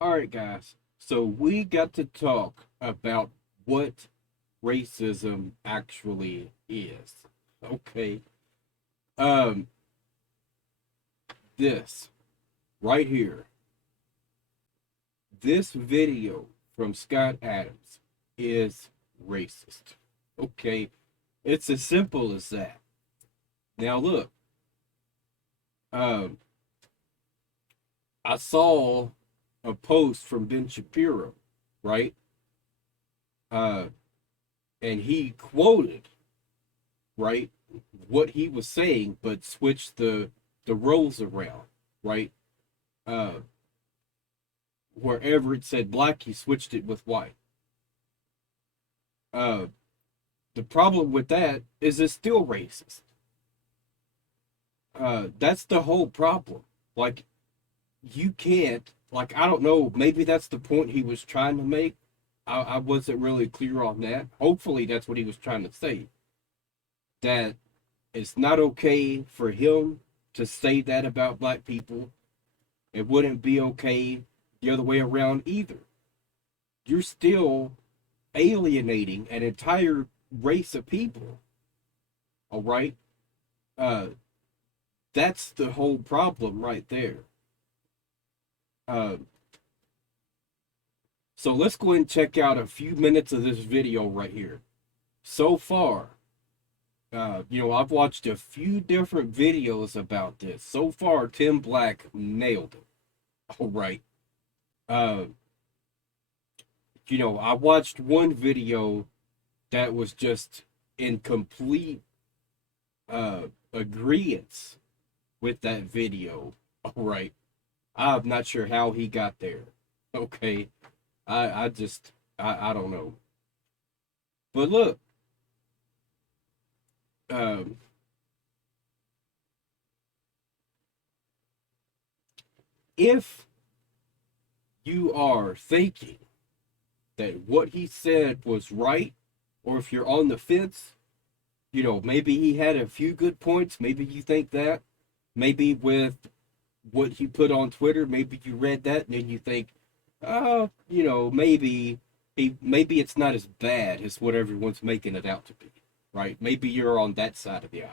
All right, guys. So we got to talk about what racism actually is. Okay. Um, this right here, this video from Scott Adams is racist. Okay. It's as simple as that. Now look, um, I saw a post from Ben Shapiro, right? Uh, and he quoted right what he was saying, but switched the roles around, right? Uh, Wherever it said black, he switched it with white. Uh, the problem with that is it's still racist. That's the whole problem. Like you can't, like I don't know, maybe that's the point he was trying to make. I wasn't really clear on that. Hopefully, that's what he was trying to say. That it's not okay for him to say that about black people. It wouldn't be okay the other way around either. You're still alienating an entire race of people. All right. Uh, that's the whole problem right there. Uh, so let's go ahead and check out a few minutes of this video right here. So far, I've watched a few different videos about this. So far, Tim Black nailed it. All right. Uh, I watched one video that was just in complete agreement with that video. All right. I'm not sure how he got there. Okay. I don't know. But look, um, if you are thinking that what he said was right, or if you're on the fence, maybe he had a few good points. Maybe you think that. Maybe with what he put on Twitter, maybe you read that and then you think, oh, maybe it's not as bad as what everyone's making it out to be, right? Maybe you're on that side of the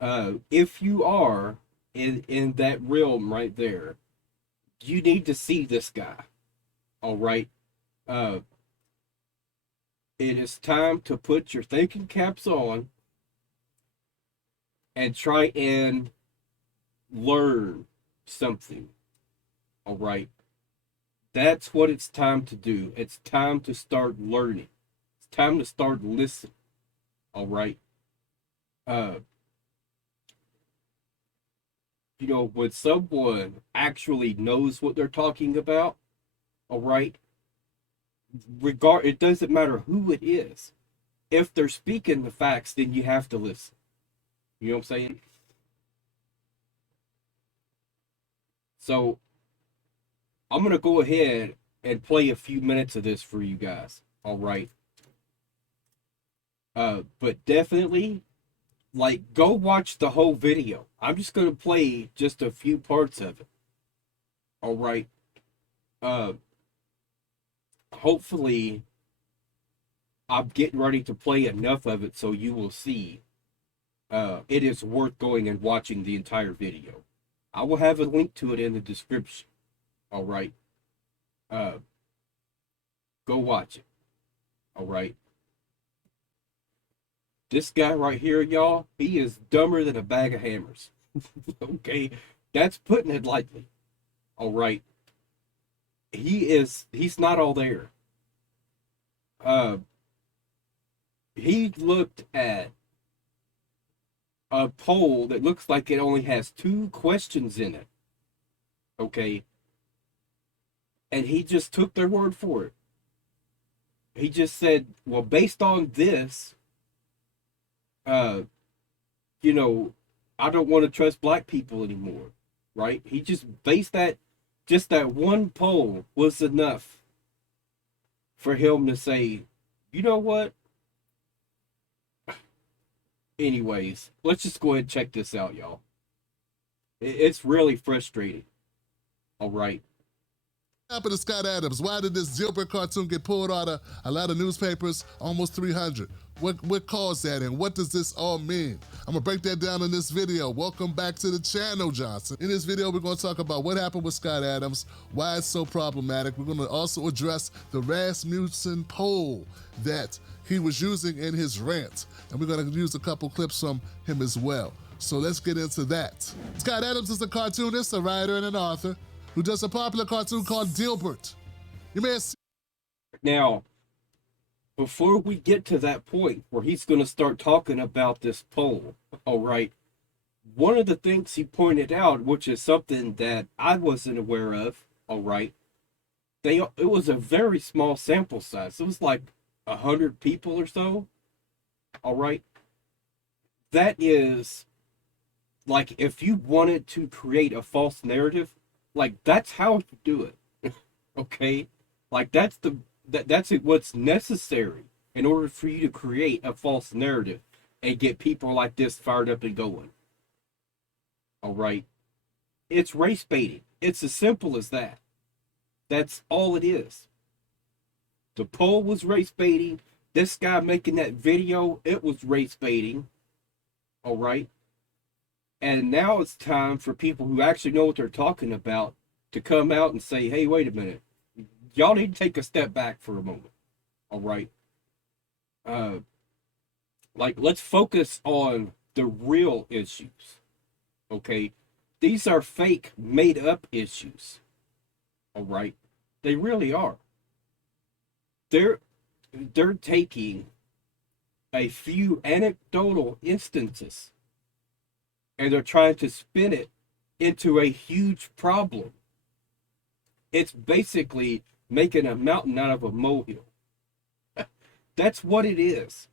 aisle. If you are in that realm right there, you need to see this guy. All right. Uh, it is time to put your thinking caps on and try and learn something. All right. That's what it's time to do. It's time to start learning. It's time to start listening. All right. Uh, when someone actually knows what they're talking about, all right, it doesn't matter who it is. If they're speaking the facts, then you have to listen. You know what I'm saying? So I'm gonna go ahead and play a few minutes of this for you guys. All right. But definitely, like, go watch the whole video. I'm just gonna play just a few parts of it. All right. Uh, Hopefully, I'm getting ready to play enough of it so you will see. It is worth going and watching the entire video. I will have a link to it in the description. All right. Uh, Go watch it. All right. This guy right here, y'all, he is dumber than a bag of hammers. Okay. That's putting it lightly. All right. He's not all there. Uh, he looked at a poll that looks like it only has two questions in it. Okay. And he just took their word for it. He just said, well, based on this, uh, you know, I don't want to trust black people anymore. Right? He just based that, just that one poll was enough for him to say, you know what? Anyways, let's just go ahead and check this out, y'all. It's really frustrating. All right. happened to Scott Adams? Why did this 𝕒𝕤𝕜 cartoon get pulled out of a lot of newspapers, almost 300? What caused that, and what does this all mean? I'm gonna break that down in this video. Welcome back to the channel, Johnson. In this video, we're gonna talk about what happened with Scott Adams, why it's so problematic. We're gonna also address the Rasmussen poll that he was using in his rant, and we're gonna use a couple clips from him as well. So let's get into that. Scott Adams is a cartoonist, a writer, and an author who does a popular cartoon called 𝕒𝕤𝕜. You may have seen. Now, before we get to that point where he's going to start talking about this poll, all right, one of the things he pointed out, which is something that I wasn't aware of, all right, it was a very small sample size. It was like 100 people or so, all right. That is like if you wanted to create a false narrative, like that's how you do it. Okay, like that's what's necessary in order for you to create a false narrative and get people like this fired up and going. All right, it's race baiting. It's as simple as that. That's all it is. The poll was race baiting. This guy making that video, it was race baiting. All right. And now it's time for people who actually know what they're talking about to come out and say, hey, wait a minute. Y'all need to take a step back for a moment. All right. Like, let's focus on the real issues. Okay. These are fake, made up issues. All right. They really are. They're taking a few anecdotal instances and they're trying to spin it into a huge problem. It's basically making a mountain out of a molehill. That's what it is.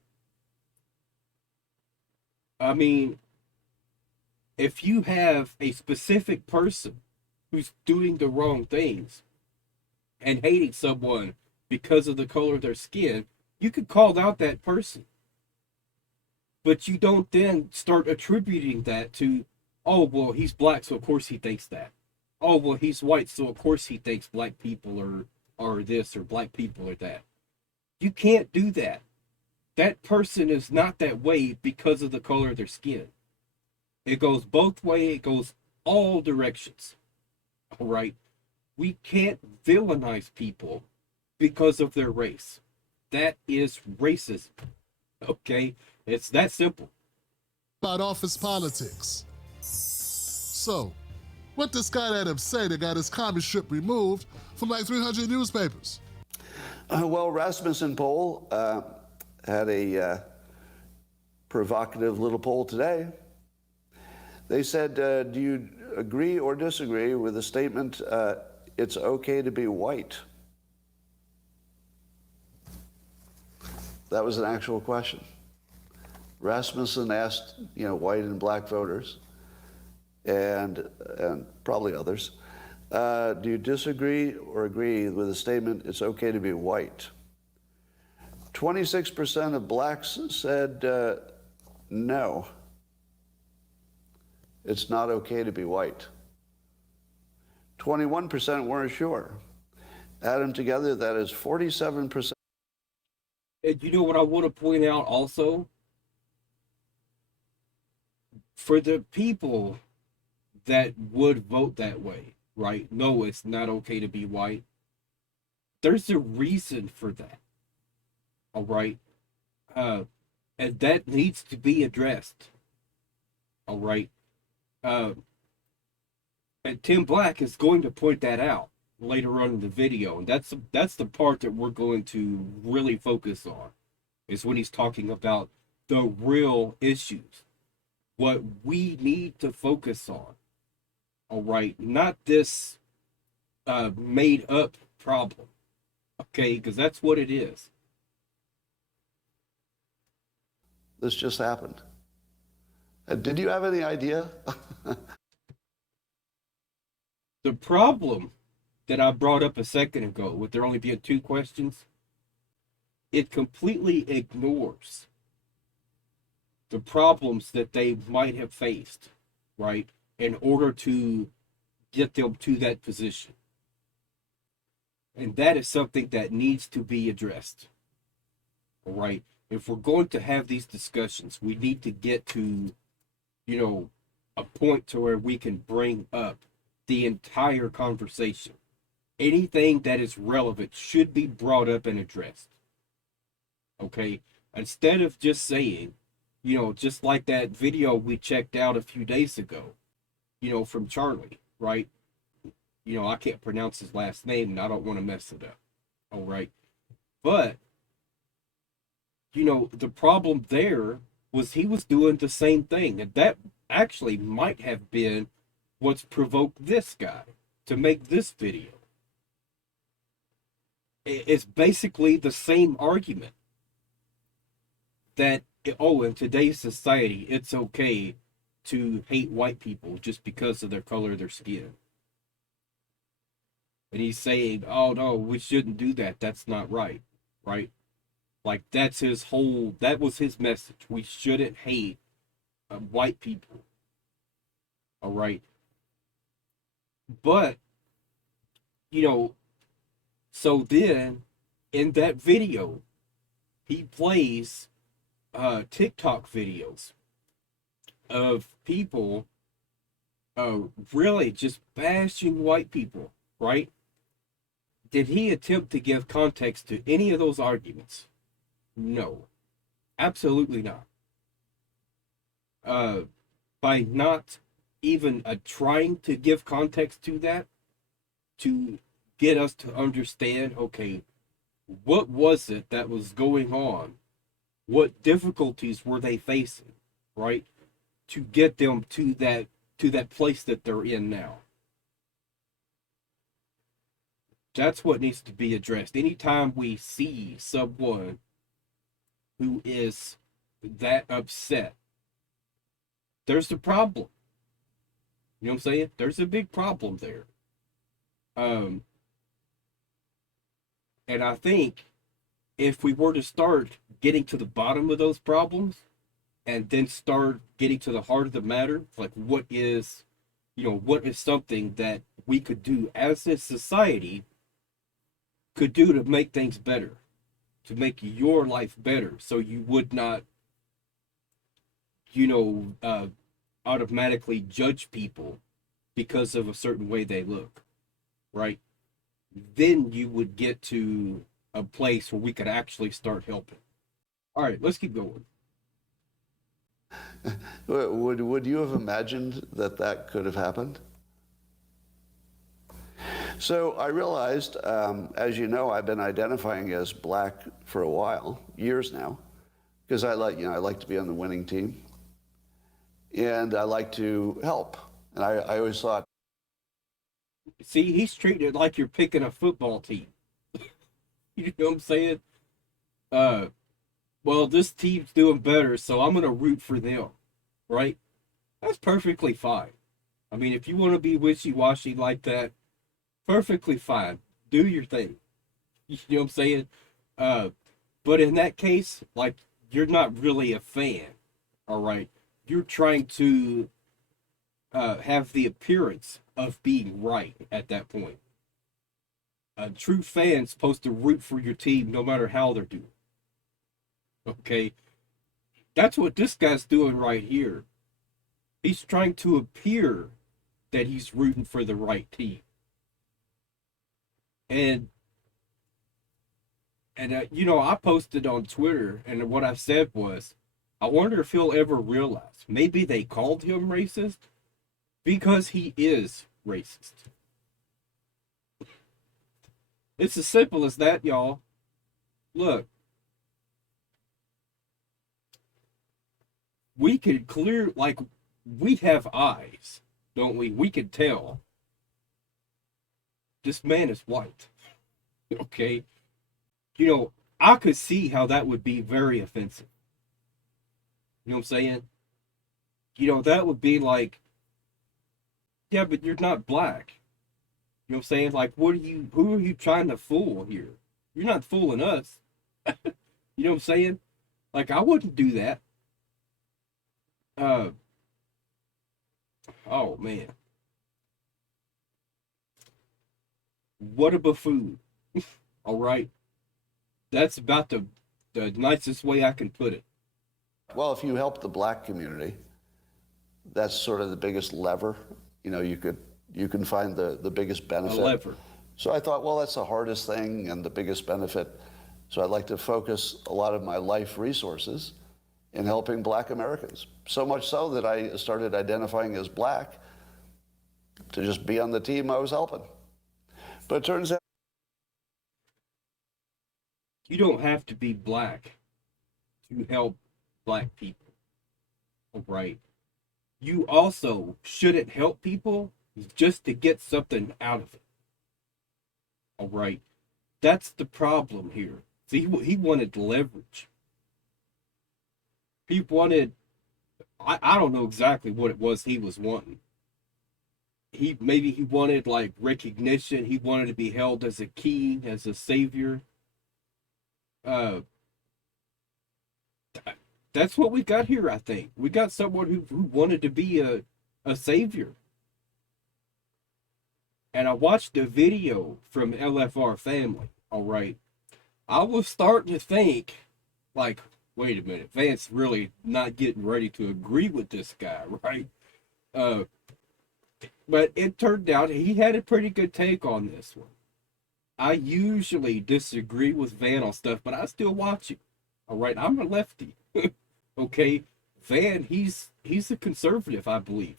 I mean, if you have a specific person who's doing the wrong things and hating someone because of the color of their skin, you could call out that person. But you don't then start attributing that to, oh, well, he's black, so of course he thinks that. Oh, well, he's white, so of course he thinks black people are this or black people are that. You can't do that. That person is not that way because of the color of their skin. It goes both ways. It goes all directions. All right? We can't villainize people because of their race. That is racism. Okay? It's that simple. About office politics. So, what did Scott Adams say that got his comic strip removed from like 300 newspapers? Well, Rasmussen poll had a provocative little poll today. They said, do you agree or disagree with the statement, it's okay to be white? That was an actual question. Rasmussen asked, white and black voters, and probably others, do you disagree or agree with the statement, it's okay to be white? 26% of blacks said no. It's not okay to be white. 21% weren't sure. Add them together, that is 47%. And you know what I want to point out also? For the people that would vote that way, right? No, it's not okay to be white. There's a reason for that. All right. And that needs to be addressed. All right. And Tim Black is going to point that out later on in the video. And that's the part that we're going to really focus on, is when he's talking about the real issues. What we need to focus on. All right. Not this made up problem. Okay, because that's what it is. This just happened. Did you have any idea? The problem that I brought up a second ago, with there only being 2 questions, it completely ignores the problems that they might have faced, right, in order to get them to that position. And that is something that needs to be addressed. All right. If we're going to have these discussions, we need to get to, you know, a point to where we can bring up the entire conversation. Anything that is relevant should be brought up and addressed. Okay. Instead of just saying, you know, just like that video we checked out a few days ago, you know, from Charlie, right? You know, I can't pronounce his last name and I don't want to mess it up. All right. But, you know, the problem there was he was doing the same thing. And that actually might have been what's provoked this guy to make this video. It's basically the same argument that, oh, in today's society, it's okay to hate white people just because of their color of their skin. And he's saying, oh, no, we shouldn't do that. That's not right. Right? Like, that was his message. We shouldn't hate white people. All right. But, you know, so then in that video, he plays TikTok videos of people really just bashing white people, right? Did he attempt to give context to any of those arguments? No, absolutely not. By not even trying to give context to that, to get us to understand, okay, what was it that was going on? What difficulties were they facing, right? To get them to that place that they're in now. That's what needs to be addressed. Anytime we see someone who is that upset, there's a problem. You know what I'm saying? There's a big problem there. And I think if we were to start getting to the bottom of those problems and then start getting to the heart of the matter, like what is something that we could do as a society could do to make things better, to make your life better, so you would not, automatically judge people because of a certain way they look, right? Then you would get to a place where we could actually start helping. All right, let's keep going. Would you have imagined that could have happened? So I realized, as you know, I've been identifying as black for a while, years now, because I like to be on the winning team, and I like to help. And I always thought, see, he's treating it like you're picking a football team. You know what I'm saying? Well, this team's doing better, so I'm gonna root for them, right? That's perfectly fine. I mean, if you want to be wishy-washy like that, perfectly fine. Do your thing. You know what I'm saying? But in that case, like, you're not really a fan, all right? You're trying to have the appearance of being right at that point. A true fan's supposed to root for your team no matter how they're doing. Okay? That's what this guy's doing right here. He's trying to appear that he's rooting for the right team. And I posted on Twitter, and what I said was, I wonder if he'll ever realize maybe they called him racist because he is racist. It's as simple as that, y'all. Look, we could we have eyes, don't we? We could tell this man is white. Okay? I could see how that would be very offensive. You know what I'm saying? That would be like, yeah, but you're not black. You know what I'm saying? Like, who are you trying to fool here? You're not fooling us. You know what I'm saying? Like, I wouldn't do that. Oh man. What a buffoon. All right. That's about the nicest way I can put it. Well, if you help the black community, that's sort of the biggest lever. You know, you can find the biggest A benefit. lever. So I thought, well, that's the hardest thing and the biggest benefit. So I'd like to focus a lot of my life resources in helping black Americans. So much so that I started identifying as black to just be on the team I was helping. But it turns out You don't have to be black to help black people. All right. You also shouldn't help people just to get something out of it. All right. That's the problem here. See, he wanted leverage. He wanted, I don't know exactly what it was he was wanting. Maybe he wanted like recognition. He wanted to be held as a king, as a savior. Uh, that's what we got here, I think. We got someone who wanted to be a savior. And I watched a video from LFR family, all right. I was starting to think, like, wait a minute, Vance really not getting ready to agree with this guy, right? But it turned out he had a pretty good take on this one. I usually disagree with Van on stuff, but I still watch it. All right, I'm a lefty. Okay, Van, he's a conservative, I believe,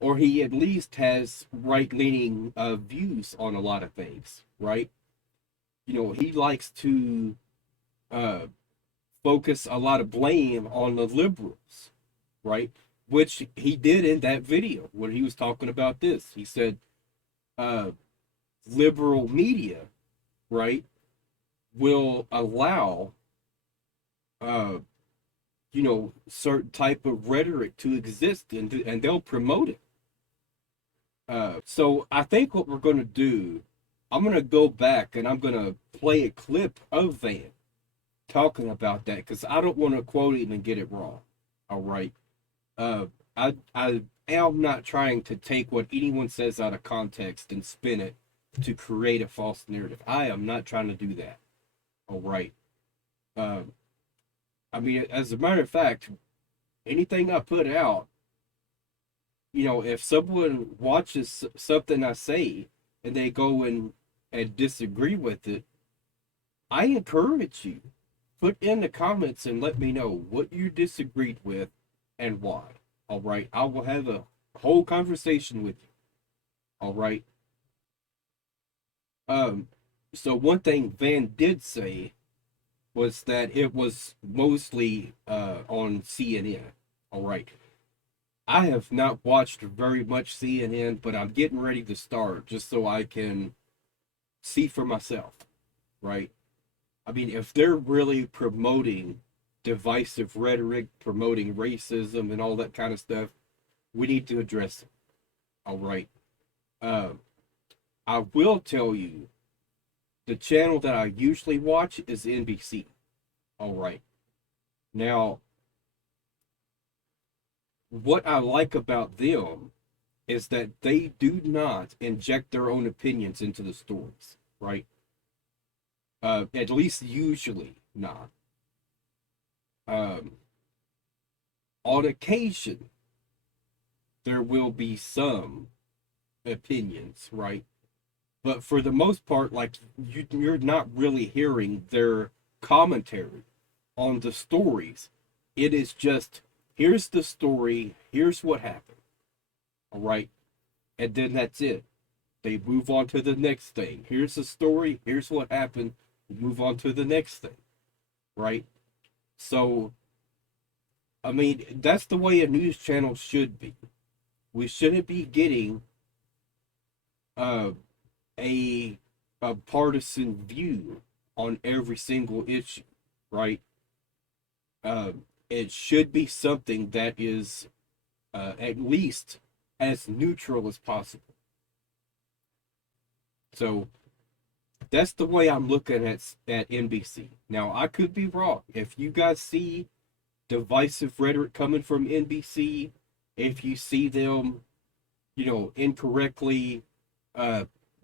or he at least has right-leaning views on a lot of things, right? You know, he likes to focus a lot of blame on the liberals, right? Which he did in that video when he was talking about this. He said, liberal media, right, will allow, you know, certain type of rhetoric to exist, and they'll promote it. So I think what we're going to do, I'm going to go back and I'm going to play a clip of Van talking about that, because I don't want to quote him and get it wrong. All right. I am not trying to take what anyone says out of context and spin it to create a false narrative. I am not trying to do that. All right. I mean, as a matter of fact, anything I put out, you know, if someone watches something I say and they go and disagree with it, I encourage you, put in the comments and let me know what you disagreed with and why. All right. I will have a whole conversation with you. All right. So one thing Van did say was that it was mostly on CNN. All right. I have not watched very much CNN, but I'm getting ready to start just so I can see for myself, right? I mean, if they're really promoting divisive rhetoric, promoting racism and all that kind of stuff, we need to address it. All right. I will tell you, the channel that I usually watch is NBC. All right. Now, what I like about them is that they do not inject their own opinions into the stories, right? At least usually not. On occasion, there will be some opinions, right? But for the most part, like, you're not really hearing their commentary on the stories. It is just, here's the story, here's what happened. All right. And then that's it. They move on to the next thing. Here's the story, here's what happened, move on to the next thing. Right? So, I mean, that's the way a news channel should be. We shouldn't be getting a partisan view on every single issue, right? It should be something that is at least as neutral as possible. So that's the way I'm looking at NBC. Now, I could be wrong. If you guys see divisive rhetoric coming from NBC, if you see them, you know, incorrectly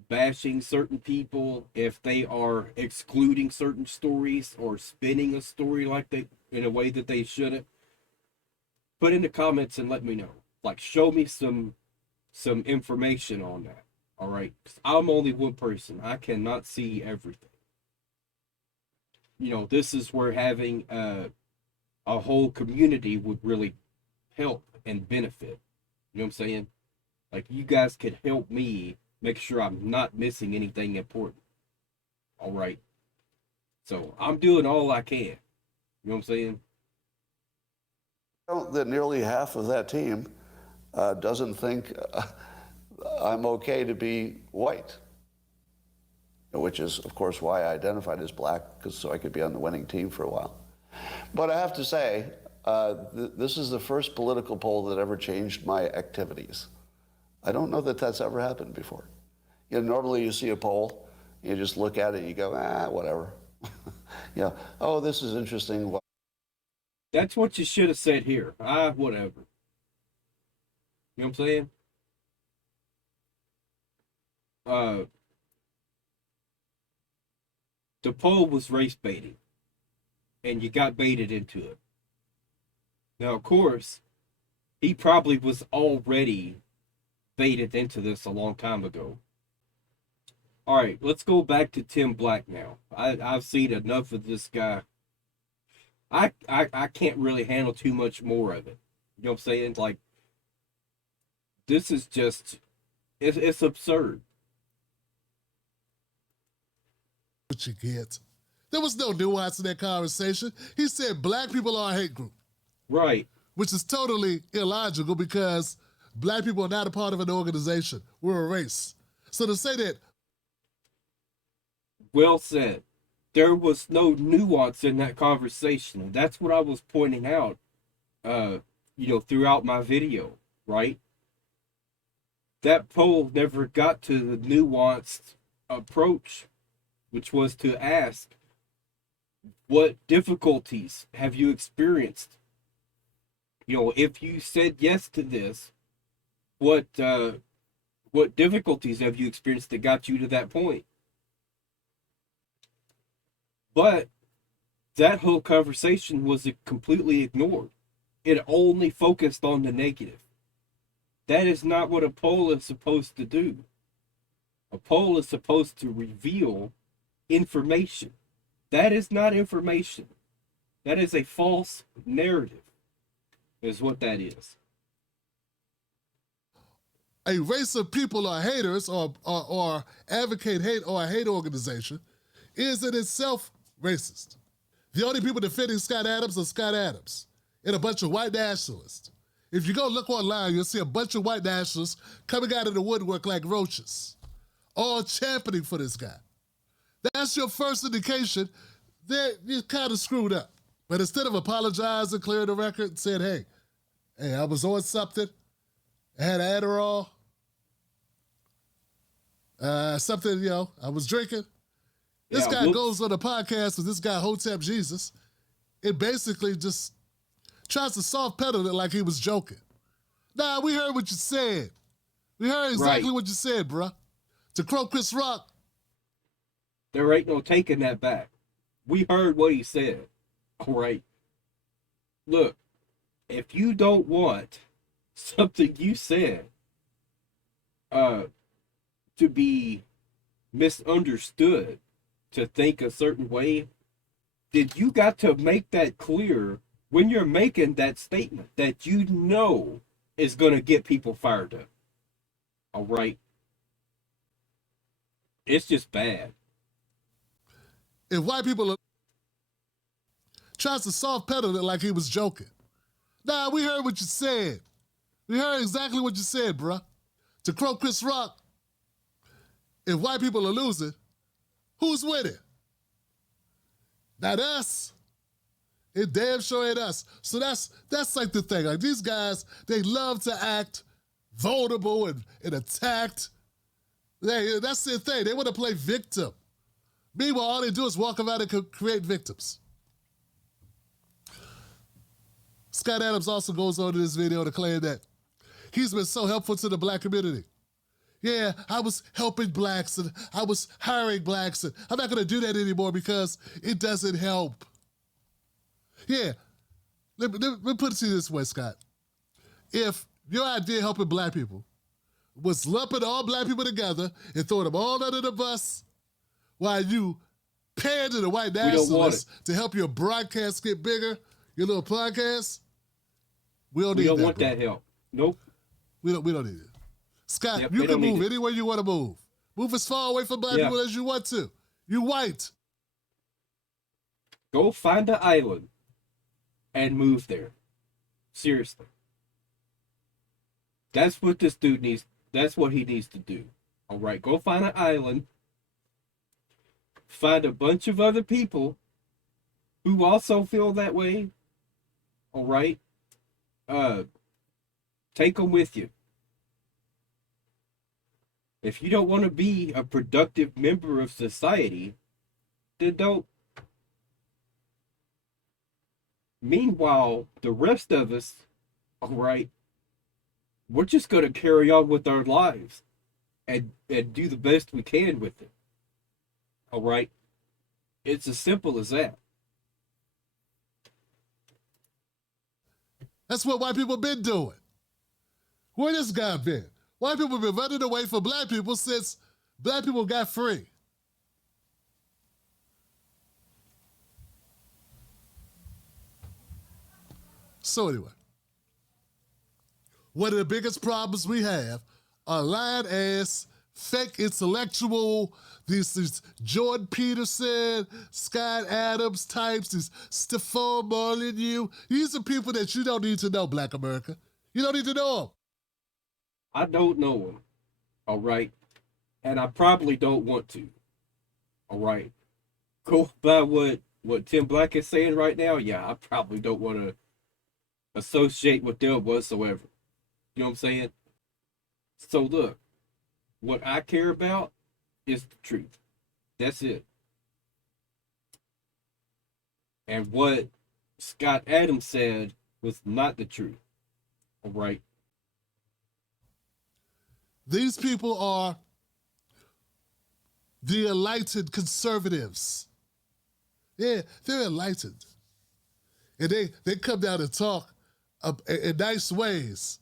bashing certain people, if they are excluding certain stories or spinning a story like they in a way that they shouldn't, put in the comments and let me know. Like, show me some information on that. All right, 'cause I'm only one person. I cannot see everything. You know, this is where having a whole community would really help and benefit. You know what I'm saying? Like, you guys could help me make sure I'm not missing anything important. All right. So I'm doing all I can. You know what I'm saying? That nearly half of that team doesn't think I'm okay to be white, which is, of course, why I identified as black, so I could be on the winning team for a while. But I have to say, this is the first political poll that ever changed my activities. I don't know that that's ever happened before. You know, normally you see a poll, you just look at it and you go, whatever. Yeah, oh, this is interesting. That's what you should have said here. Whatever. You know what I'm saying? The poll was race baiting, and you got baited into it. Now, of course, he probably was already baited into this a long time ago. All right, let's go back to Tim Black now. I've seen enough of this guy. I can't really handle too much more of it. You know what I'm saying? Like, this is just, it's absurd. What you get. There was no nuance in that conversation. He said black people are a hate group. Right. Which is totally illogical because black people are not a part of an organization. We're a race. So to say that. Well said. There was no nuance in that conversation. And that's what I was pointing out, throughout my video, right? That poll never got to the nuanced approach, which was to ask, what difficulties have you experienced? You know, if you said yes to this, what difficulties have you experienced that got you to that point? But that whole conversation was completely ignored. It only focused on the negative. That is not what a poll is supposed to do. A poll is supposed to reveal information. That is not information. That is a false narrative, is what that is. A race of people are haters or advocate hate or a hate organization is in itself racist. The only people defending Scott Adams are Scott Adams and a bunch of white nationalists. If you go look online, you'll see a bunch of white nationalists coming out of the woodwork like roaches, all championing for this guy. That's your first indication that you're kind of screwed up. But instead of apologizing, clearing the record, and saying, hey, I was on something, I had Adderall, something, I was drinking. This guy goes on a podcast with this guy, Hotep Jesus, and basically just tries to soft pedal it like he was joking. Nah, we heard what you said. We heard exactly what you said, bruh. To quote Chris Rock, there ain't no taking that back. We heard what he said. All right. Look, if you don't want something you said to be misunderstood, to think a certain way, then you got to make that clear when you're making that statement that you know is going to get people fired up. All right. It's just bad. If white people tries to soft pedal it like he was joking. Nah, we heard what you said. We heard exactly what you said, bruh. To quote Chris Rock, if white people are losing, who's winning? Not us. It damn sure ain't us. So that's like the thing. Like, these guys, they love to act vulnerable and attacked. That's their thing. They want to play victim. Meanwhile, all they do is walk around and create victims. Scott Adams also goes on in this video to claim that he's been so helpful to the black community. Yeah, I was helping blacks and I was hiring blacks, and I'm not going to do that anymore because it doesn't help. Yeah, let me put it to you this way, Scott. If your idea of helping black people was lumping all black people together and throwing them all under the bus while you pander to white We don't want nationalists to help your broadcast get bigger, your little podcast, we don't We need don't that, want bro. that help. Nope. We don't need it. Scott, Yep, you they can don't need move it. anywhere you want to move. Move as far away from black Yeah. people as you want to. You white. Go find an island and move there. Seriously. That's what this dude needs. That's what he needs to do. All right. Go find an island. Find a bunch of other people who also feel that way. All right. Take them with you. If you don't want to be a productive member of society, then don't. Meanwhile, the rest of us, all right, we're just going to carry on with our lives and do the best we can with it. All right? It's as simple as that. That's what white people been doing. Where this guy been? White people been running away from black people since black people got free. So anyway, one of the biggest problems we have are lying ass, fake intellectual, these Jordan Peterson, Scott Adams types, these Stephon Molyneux. These are people that you don't need to know, Black America. You don't need to know them. I don't know him. All right? And I probably don't want to. All right? Go by what Tim Black is saying right now. Yeah, I probably don't want to associate with them whatsoever. You know what I'm saying? So look, what I care about is the truth. That's it. And what Scott Adams said was not the truth. All right? These people are the enlightened conservatives. Yeah, they're enlightened. And they come down and talk in nice ways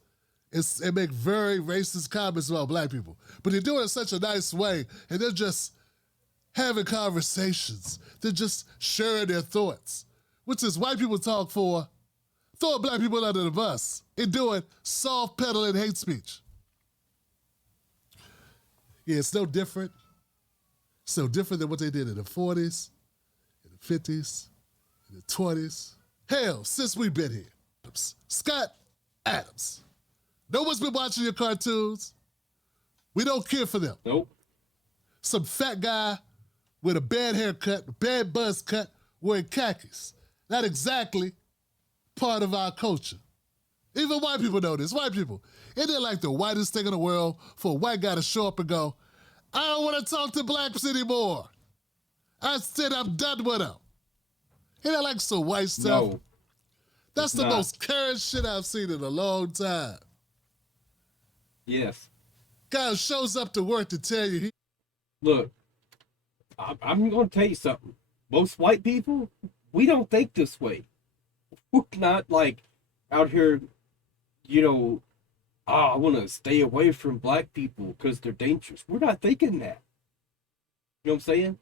and make very racist comments about black people. But they do it in such a nice way, and they're just having conversations. They're just sharing their thoughts, which is white people talk for throwing black people under the bus and doing soft peddling hate speech. Yeah, it's no different. It's no different than what they did in the 40s, in the 50s, in the 20s. Hell, since we've been here. Scott Adams. No one's been watching your cartoons. We don't care for them. Nope. Some fat guy with a bad haircut, bad buzz cut, wearing khakis. Not exactly part of our culture. Even white people know this. White people. Isn't it like the whitest thing in the world for a white guy to show up and go, I don't want to talk to blacks anymore. I said I'm done with them. Isn't that like some white stuff? No. That's it's the not. most current shit I've seen in a long time. Yes. Guy shows up to work to tell you Look, I'm going to tell you something. Most white people, we don't think this way. We're not like out here, you know, I want to stay away from black people because they're dangerous. We're not thinking that. You know what I'm saying?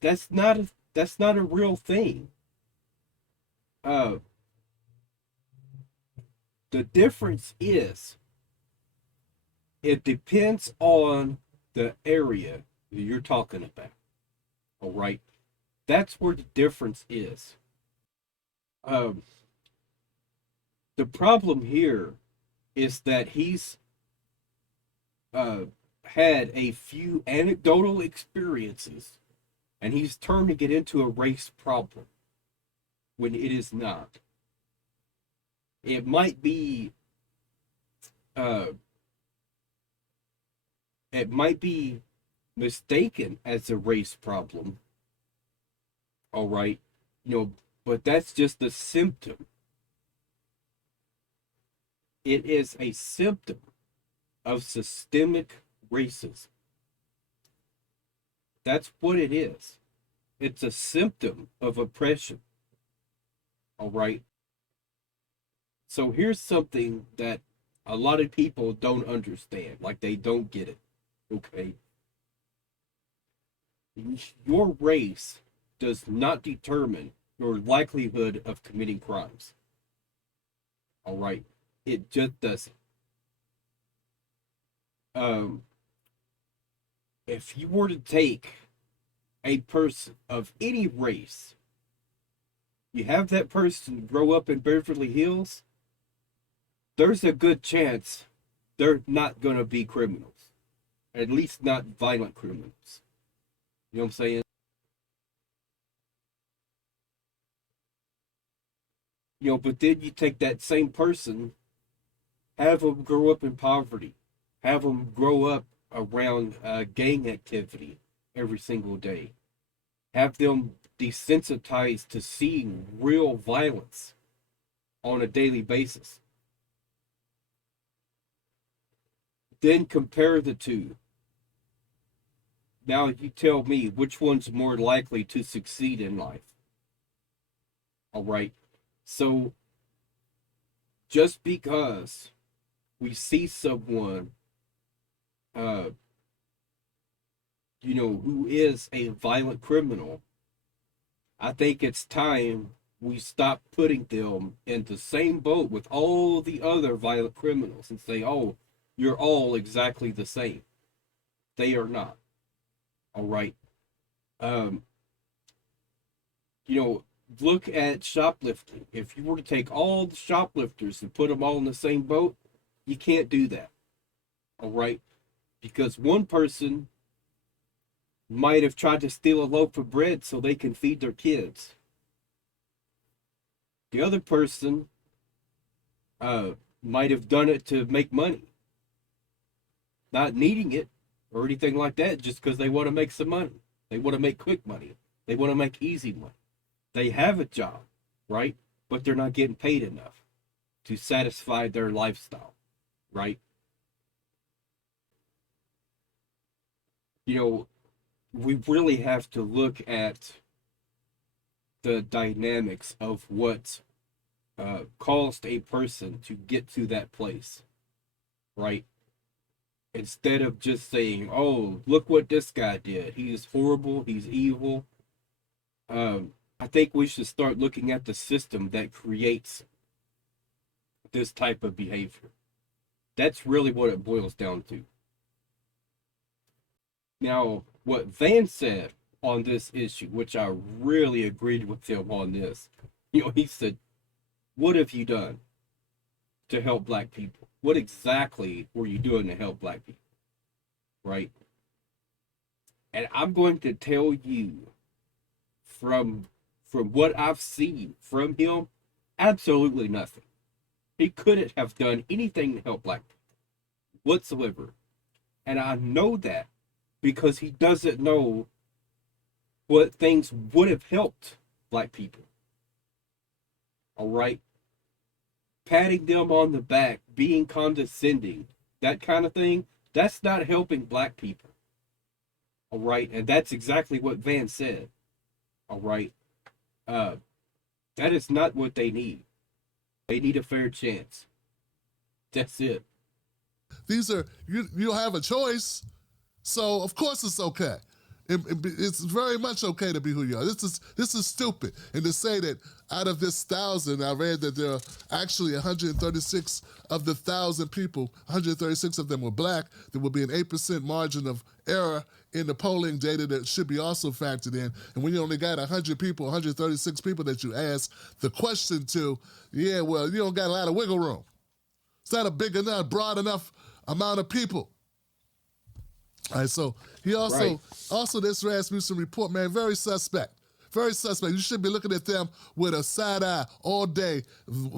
That's not a real thing. The difference is it depends on the area that you're talking about. All right? That's where the difference is. The problem here is that he's had a few anecdotal experiences and he's turning it into a race problem when it is not. It might be mistaken as a race problem. All right, but that's just a symptom. It is a symptom of systemic racism. That's what it is. It's a symptom of oppression. All right. So here's something that a lot of people don't understand. Like they don't get it. Okay. Your race does not determine your likelihood of committing crimes. All right. It just doesn't. If you were to take a person of any race, you have that person grow up in Beverly Hills, there's a good chance they're not going to be criminals. At least not violent criminals. You know what I'm saying? You know, but then you take that same person, have them grow up in poverty, have them grow up around gang activity every single day, have them desensitized to seeing real violence on a daily basis. Then compare the two. Now you tell me which one's more likely to succeed in life. All right. So just because we see someone, who is a violent criminal, I think it's time we stop putting them in the same boat with all the other violent criminals and say, oh, you're all exactly the same. They are not. All right. Look at shoplifting. If you were to take all the shoplifters and put them all in the same boat, you can't do that. All right. Because one person might have tried to steal a loaf of bread so they can feed their kids. The other person might have done it to make money, not needing it or anything like that, just because they want to make some money. They want to make quick money. They want to make easy money. They have a job, right? But they're not getting paid enough to satisfy their lifestyle, right? We really have to look at the dynamics of what caused a person to get to that place, right? Instead of just saying, oh, look what this guy did. He's horrible. He's evil. I think we should start looking at the system that creates this type of behavior. That's really what it boils down to. Now, what Van said on this issue, which I really agreed with him on this, he said, what have you done to help black people? What exactly were you doing to help black people? Right? And I'm going to tell you from what I've seen from him, absolutely nothing. He couldn't have done anything to help black people whatsoever. And I know that because he doesn't know what things would have helped black people. All right? Patting them on the back, being condescending, that kind of thing, that's not helping black people. All right? And that's exactly what Van said. All right? That is not what they need. They need a fair chance. That's it. These are, you don't have a choice, so of course it's okay. It's very much okay to be who you are. This is stupid. And to say that out of this 1,000, I read that there are actually 136 of the 1,000 people, 136 of them were black. There will be an 8% margin of error in the polling data that should be also factored in. And when you only got 100 people, 136 people that you ask the question to, yeah, well, you don't got a lot of wiggle room. It's not a big enough, broad enough amount of people. All right, so he also this Rasmussen report, man, very suspect. Very suspect. You should be looking at them with a side eye all day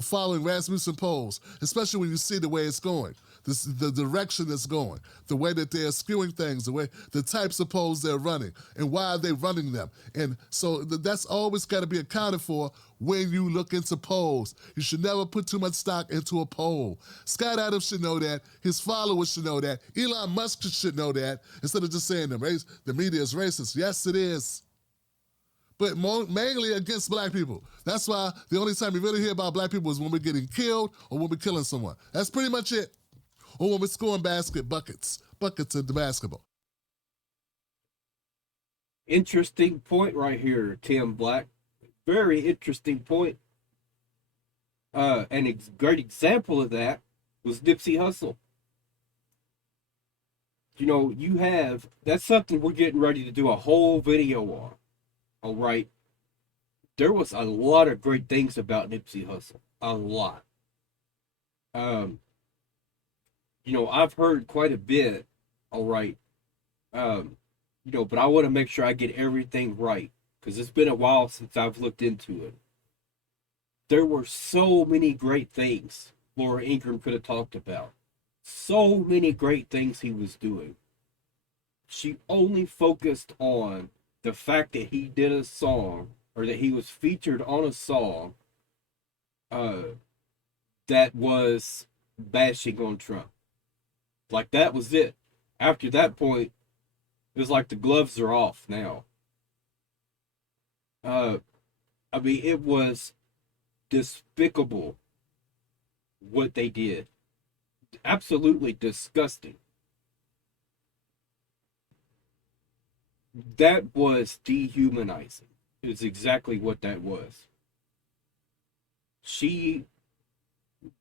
following Rasmussen polls, especially when you see the way it's going. the direction it's going, the way that they're skewing things, the types of polls they're running, and why are they running them. And so that's always got to be accounted for when you look into polls. You should never put too much stock into a poll. Scott Adams should know that. His followers should know that. Elon Musk should know that, instead of just saying the media is racist. Yes, it is. But mainly against black people. That's why the only time you really hear about black people is when we're getting killed or when we're killing someone. That's pretty much it. Or when we're scoring buckets in the basketball. Interesting point right here, Tim Black. Very interesting point. And a great example of that was Nipsey Hussle. You know, that's something we're getting ready to do a whole video on. All right. There was a lot of great things about Nipsey Hussle. A lot. You know, I've heard quite a bit. All right. You know, but I want to make sure I get everything right, because it's been a while since I've looked into it. There were so many great things Laura Ingraham could have talked about. So many great things he was doing. She only focused on the fact that he did a song, or that he was featured on a song that was bashing on Trump. Like, that was it. After that point, it was like the gloves are off now. I mean, it was despicable what they did. Absolutely disgusting. That was dehumanizing. Is exactly what that was. She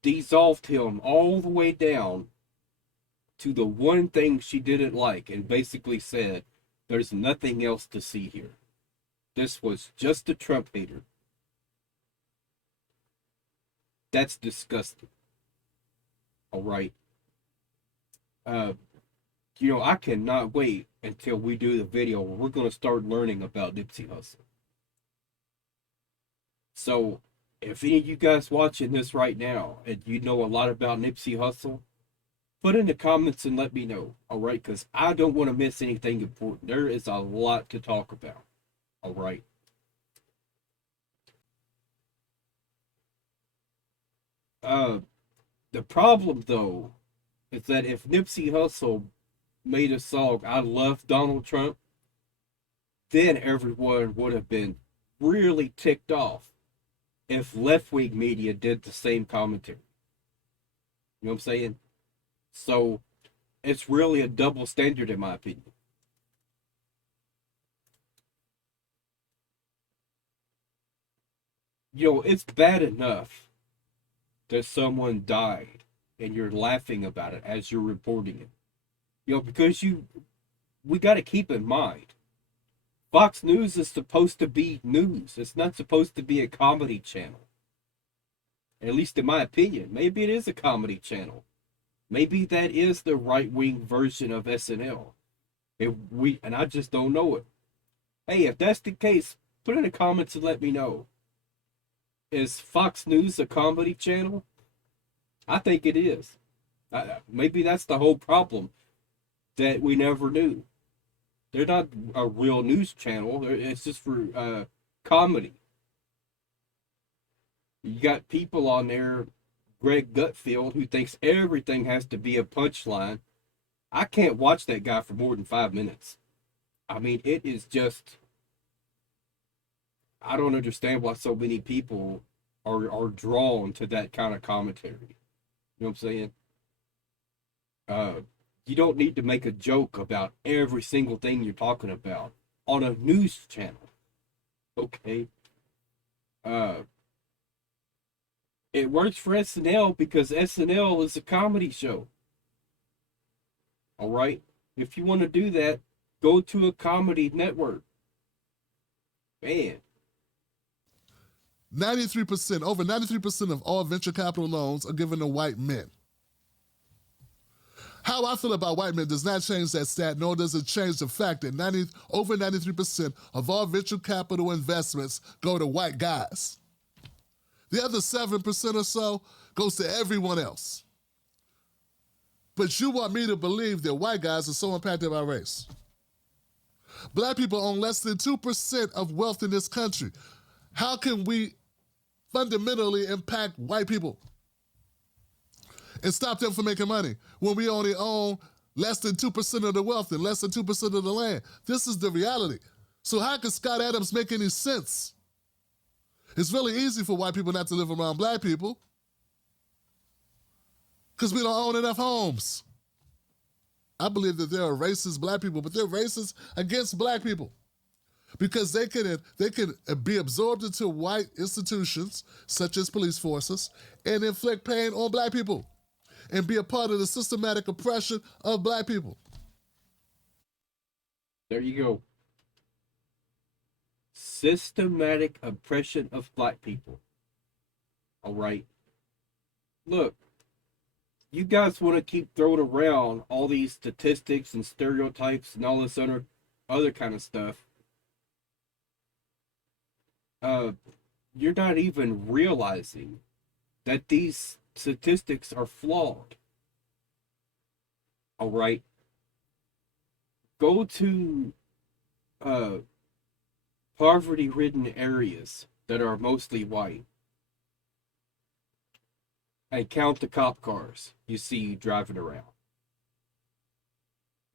dissolved him all the way down to the one thing she didn't like, and basically said, there's nothing else to see here. This was just a Trump hater. That's disgusting. All right. You know, I cannot wait until we do the video where we're going to start learning about Nipsey Hussle. So, if any of you guys watching this right now and you know a lot about Nipsey Hussle, put in the comments and let me know, all right? Because I don't want to miss anything important. There is a lot to talk about, all right? The problem, though, is that if Nipsey Hussle made a song, I Love Donald Trump, then everyone would have been really ticked off if left-wing media did the same commentary. You know what I'm saying? So, it's really a double standard in my opinion. You know, it's bad enough that someone died and you're laughing about it as you're reporting it. You know, because we got to keep in mind, Fox News is supposed to be news. It's not supposed to be a comedy channel. At least in my opinion. Maybe it is a comedy channel. Maybe that is the right-wing version of SNL. And I just don't know it. Hey, if that's the case, put in the comments and let me know. Is Fox News a comedy channel? I think it is. Maybe that's the whole problem, that we never knew. They're not a real news channel. It's just for comedy. You got people on there, Greg Gutfeld, who thinks everything has to be a punchline. I can't watch that guy for more than 5 minutes. I mean, it is just, I don't understand why so many people are drawn to that kind of commentary. You know what I'm saying? You don't need to make a joke about every single thing you're talking about on a news channel. Okay? It works for SNL because SNL is a comedy show. All right? If you want to do that, go to a comedy network. Man. 93%, over 93% of all venture capital loans are given to white men. How I feel about white men does not change that stat, nor does it change the fact that over 93% of all venture capital investments go to white guys. The other 7% or so goes to everyone else. But you want me to believe that white guys are so impacted by race. Black people own less than 2% of wealth in this country. How can we fundamentally impact white people and stop them from making money when we only own less than 2% of the wealth and less than 2% of the land? This is the reality. So how can Scott Adams make any sense? It's really easy for white people not to live around black people because we don't own enough homes. I believe that there are racist black people, but they're racist against black people because they can be absorbed into white institutions such as police forces and inflict pain on black people and be a part of the systematic oppression of black people. There you go. Systematic oppression of black people. All right. Look, you guys want to keep throwing around all these statistics and stereotypes and all this other kind of stuff. You're not even realizing that these statistics are flawed. All right. Go to poverty-ridden areas that are mostly white and count the cop cars you see driving around.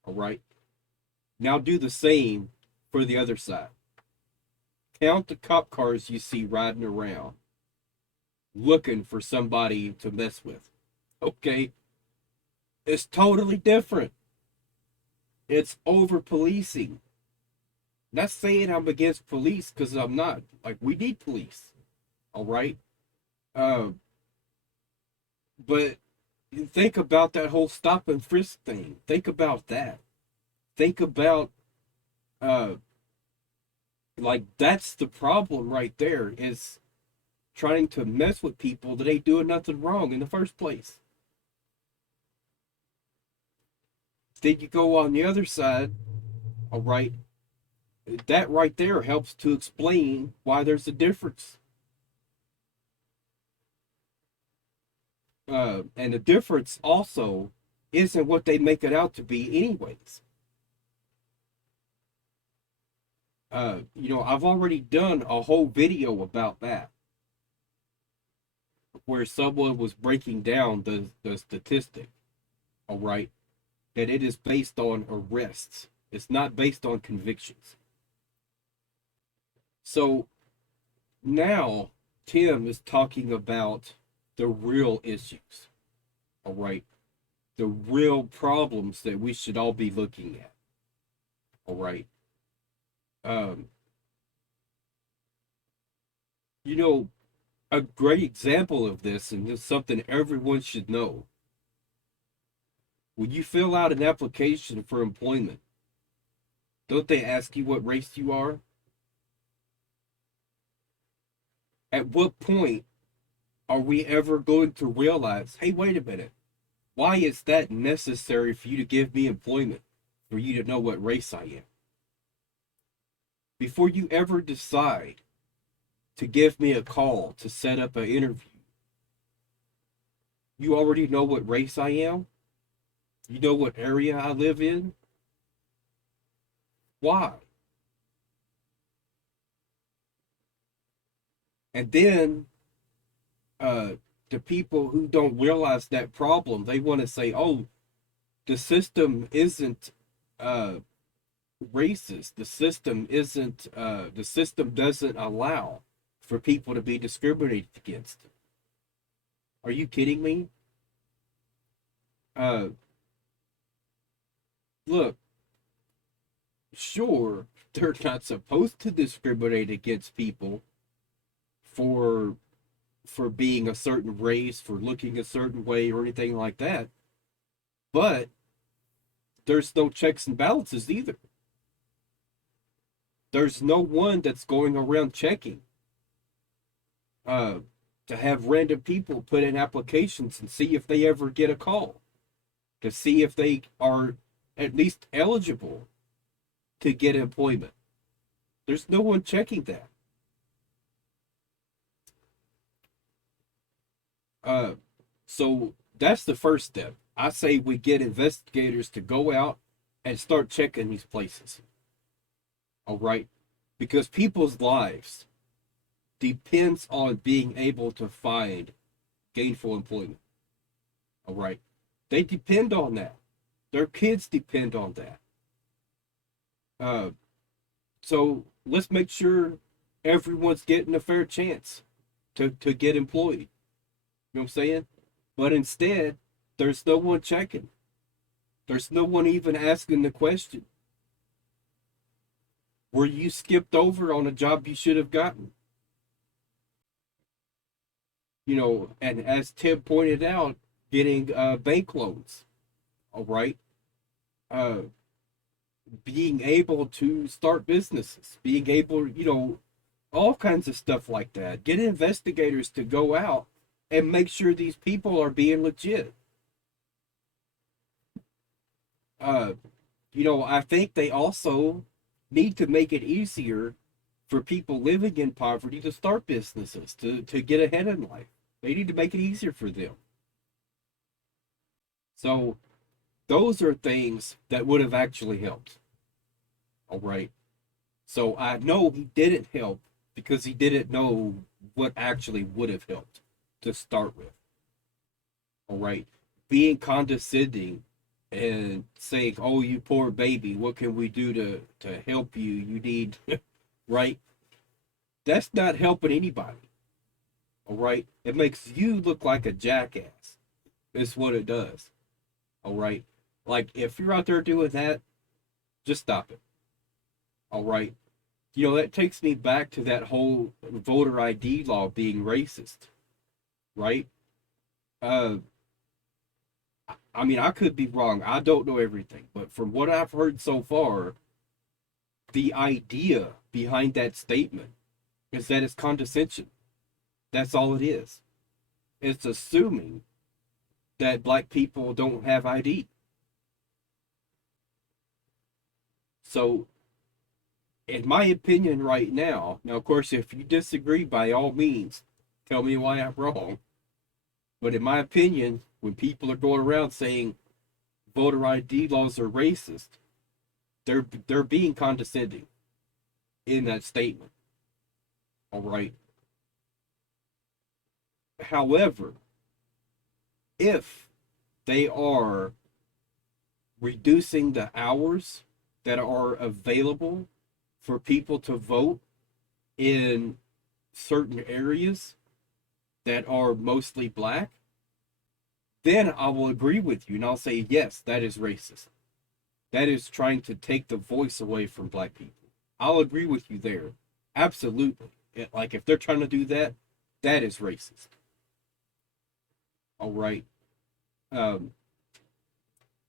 All right. Now do the same for the other side. Count the cop cars you see riding around looking for somebody to mess with. Okay. It's totally different. It's over policing. Not saying I'm against police, because I'm not. Like, we need police. All right. But think about that whole stop and frisk thing. Think about that. Think about, like, that's the problem right there, is trying to mess with people that ain't doing nothing wrong in the first place. Then you go on the other side, all right, that right there helps to explain why there's a difference. And the difference also isn't what they make it out to be anyways. I've already done a whole video about that, where someone was breaking down the statistic, all right, that it is based on arrests. It's not based on convictions. So now Tim is talking about the real issues, all right, the real problems that we should all be looking at, all right. A great example of this, and it's something everyone should know. When you fill out an application for employment, don't they ask you what race you are? At what point are we ever going to realize, hey, wait a minute, why is that necessary for you to give me employment, for you to know what race I am? Before you ever decide to give me a call to set up an interview, you already know what race I am? You know what area I live in? Why? And then the people who don't realize that problem, they want to say, oh, the system isn't racist. The system isn't, the system doesn't allow for people to be discriminated against. Are you kidding me? Look, sure, they're not supposed to discriminate against people for being a certain race, for looking a certain way, or anything like that. But there's no checks and balances either. There's no one that's going around checking to have random people put in applications and see if they ever get a call, to see if they are at least eligible to get employment. There's no one checking that. So that's the first step. I say we get investigators to go out and start checking these places. All right? Because people's lives depends on being able to find gainful employment. All right? They depend on that. Their kids depend on that. So let's make sure everyone's getting a fair chance to get employed. You know what I'm saying? But instead, there's no one checking. There's no one even asking the question. Were you skipped over on a job you should have gotten? You know, and as Tim pointed out, getting bank loans. All right. Uh, Being able to start businesses, being able, you know, all kinds of stuff like that. Get investigators to go out and make sure these people are being legit. You know, I think they also need to make it easier for people living in poverty to start businesses, to get ahead in life. They need to make it easier for them. So those are things that would have actually helped. All right. So I know he didn't help because he didn't know what actually would have helped to start with. All right. Being condescending and saying, "Oh, you poor baby, what can we do to help you? You need," right? That's not helping anybody. All right. It makes you look like a jackass. Is what it does. All right. Like if you're out there doing that, just stop it. All right. You know, that takes me back to that whole voter ID law being racist, right? Uh, I mean, I could be wrong. I don't know everything, but from what I've heard so far, the idea behind that statement is that it's condescension. That's all it is. It's assuming that black people don't have ID. So, in my opinion, right now, of course, if you disagree, by all means, tell me why I'm wrong. But in my opinion, when people are going around saying voter ID laws are racist, they're being condescending in that statement. All right. However, if they are reducing the hours that are available for people to vote in certain areas that are mostly black, then I will agree with you and I'll say, yes, that is racist. That is trying to take the voice away from black people. I'll agree with you there. Absolutely. Like if they're trying to do that, that is racist. All right.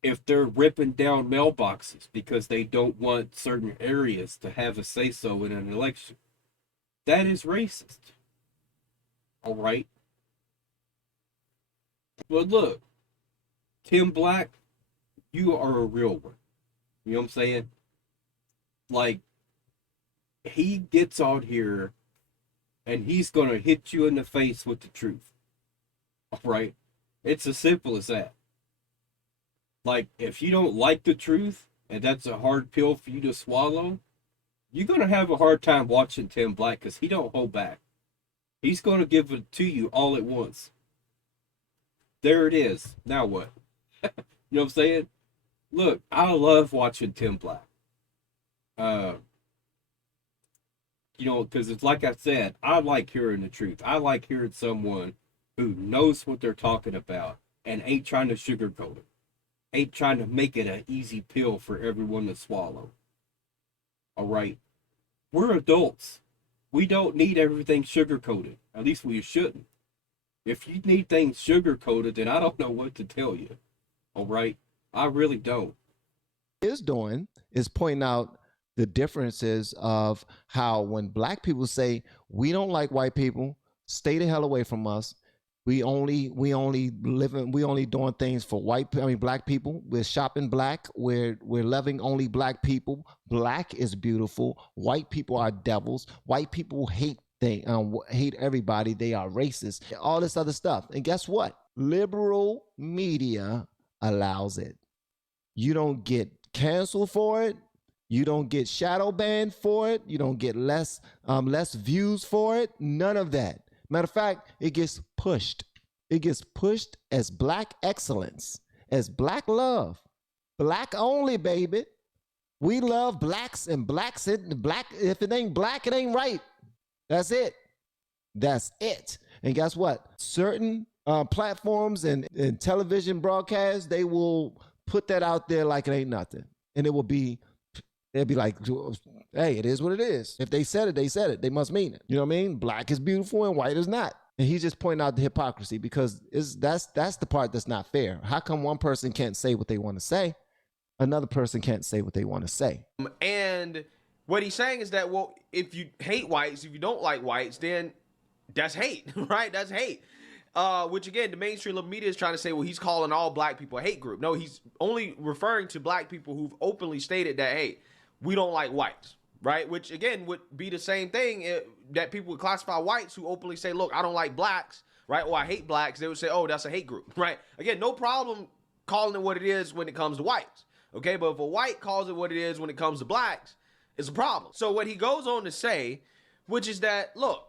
If they're ripping down mailboxes because they don't want certain areas to have a say-so in an election, that is racist. All right. But look, Tim Black, you are a real one. You know what I'm saying? Like, he gets out here and he's going to hit you in the face with the truth. All right? It's as simple as that. Like, if you don't like the truth and that's a hard pill for you to swallow, you're going to have a hard time watching Tim Black because he don't hold back. He's going to give it to you all at once. There it is. Now what? You know what I'm saying? Look, I love watching Tim Black. You know, because it's like I said, I like hearing the truth. I like hearing someone who knows what they're talking about and ain't trying to sugarcoat it. Ain't trying to make it an easy pill for everyone to swallow. All right? We're adults. We don't need everything sugarcoated. At least we shouldn't. If you need things sugarcoated, then I don't know what to tell you. All right? I really don't. Is doing is pointing out the differences of how when black people say we don't like white people, stay the hell away from us. We only doing things for black people. We're shopping black. We're loving only black people. Black is beautiful. White people are devils. White people hate everybody. They are racist. All this other stuff. And guess what? Liberal media allows it. You don't get canceled for it. You don't get shadow banned for it. You don't get less views for it. None of that. Matter of fact, it gets pushed. It gets pushed as black excellence, as black love, black only, baby. We love blacks, and blacks it black. If it ain't black, it ain't right. That's it. That's it. And guess what? Certain platforms and television broadcasts, they will put that out there like it ain't nothing, and they'll be like, hey, it is what it is. If they said it, they said it. They must mean it. You know what I mean? Black is beautiful and white is not. And he's just pointing out the hypocrisy, because that's the part that's not fair. How come one person can't say what they want to say? Another person can't say what they want to say. And what he's saying is that, well, if you hate whites, if you don't like whites, then that's hate, right? That's hate. Which again, the mainstream media is trying to say, well, he's calling all black people a hate group. No, he's only referring to black people who've openly stated that, hey, we don't like whites, right? Which again would be the same thing that people would classify whites who openly say, look, I don't like blacks, right? Or I hate blacks. They would say, oh, that's a hate group, right? Again, no problem calling it what it is when it comes to whites, okay? But if a white calls it what it is when it comes to blacks, it's a problem. So what he goes on to say, which is that, look,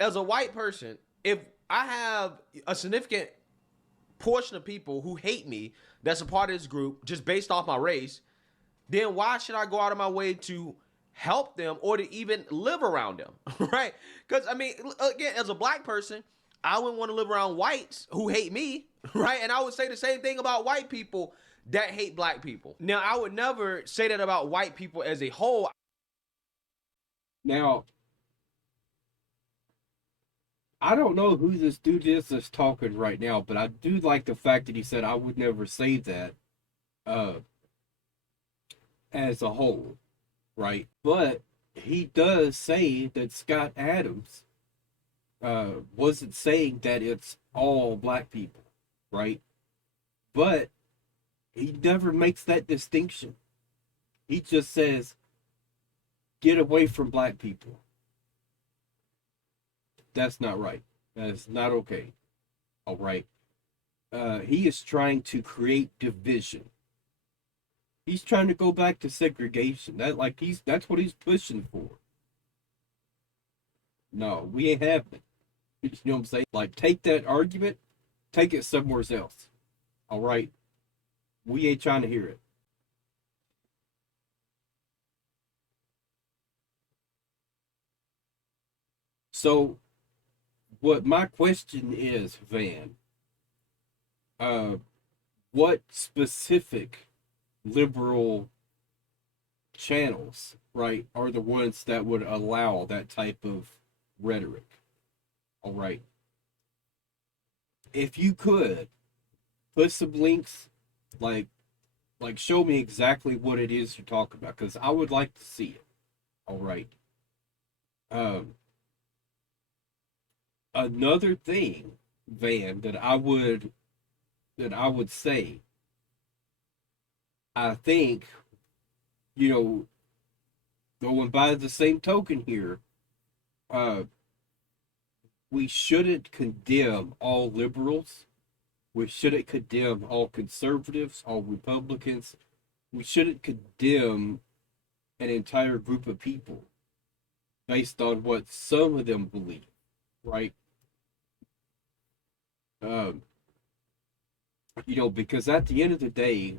as a white person, if I have a significant portion of people who hate me that's a part of this group just based off my race, then why should I go out of my way to help them or to even live around them, right? Because, I mean, again, as a black person, I wouldn't want to live around whites who hate me, right? And I would say the same thing about white people that hate black people. Now, I would never say that about white people as a whole. Now, I don't know who this dude is that's talking right now, but I do like the fact that he said I would never say that as a whole, right? But he does say that Scott Adams wasn't saying that it's all black people, right? But he never makes that distinction. He just says, get away from black people. That's not right. That's not okay. All right. He is trying to create division. He's trying to go back to segregation. That's what he's pushing for. No, we ain't having it. You know what I'm saying? Like, take that argument, take it somewhere else. All right. We ain't trying to hear it. So, what my question is, Van, what specific liberal channels, right, are the ones that would allow that type of rhetoric? All right. If you could put some links, like show me exactly what it is you're talking about, because I would like to see it. All right. Another thing, Van, that I would say, I think, going by the same token here, we shouldn't condemn all liberals. We shouldn't condemn all conservatives, all Republicans. We shouldn't condemn an entire group of people based on what some of them believe, right? Because at the end of the day,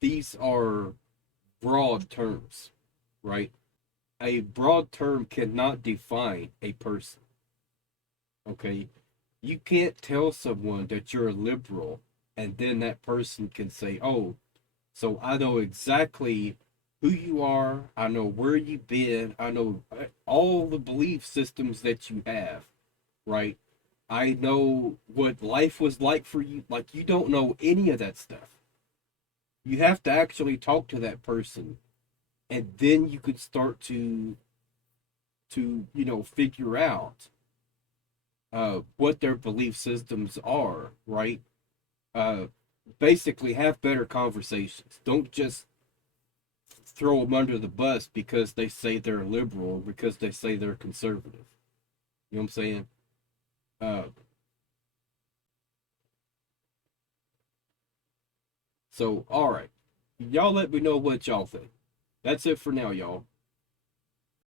these are broad terms, right? A broad term cannot define a person. Okay? You can't tell someone that you're a liberal and then that person can say, oh, so I know exactly who you are, I know where you've been, I know all the belief systems that you have, right? I know what life was like for you. Like, you don't know any of that stuff. You have to actually talk to that person, and then you could start to figure out what their belief systems are, right? Basically, have better conversations. Don't just throw them under the bus because they say they're liberal or because they say they're conservative. You know what I'm saying? So, all right. Y'all let me know what y'all think. That's it for now, y'all.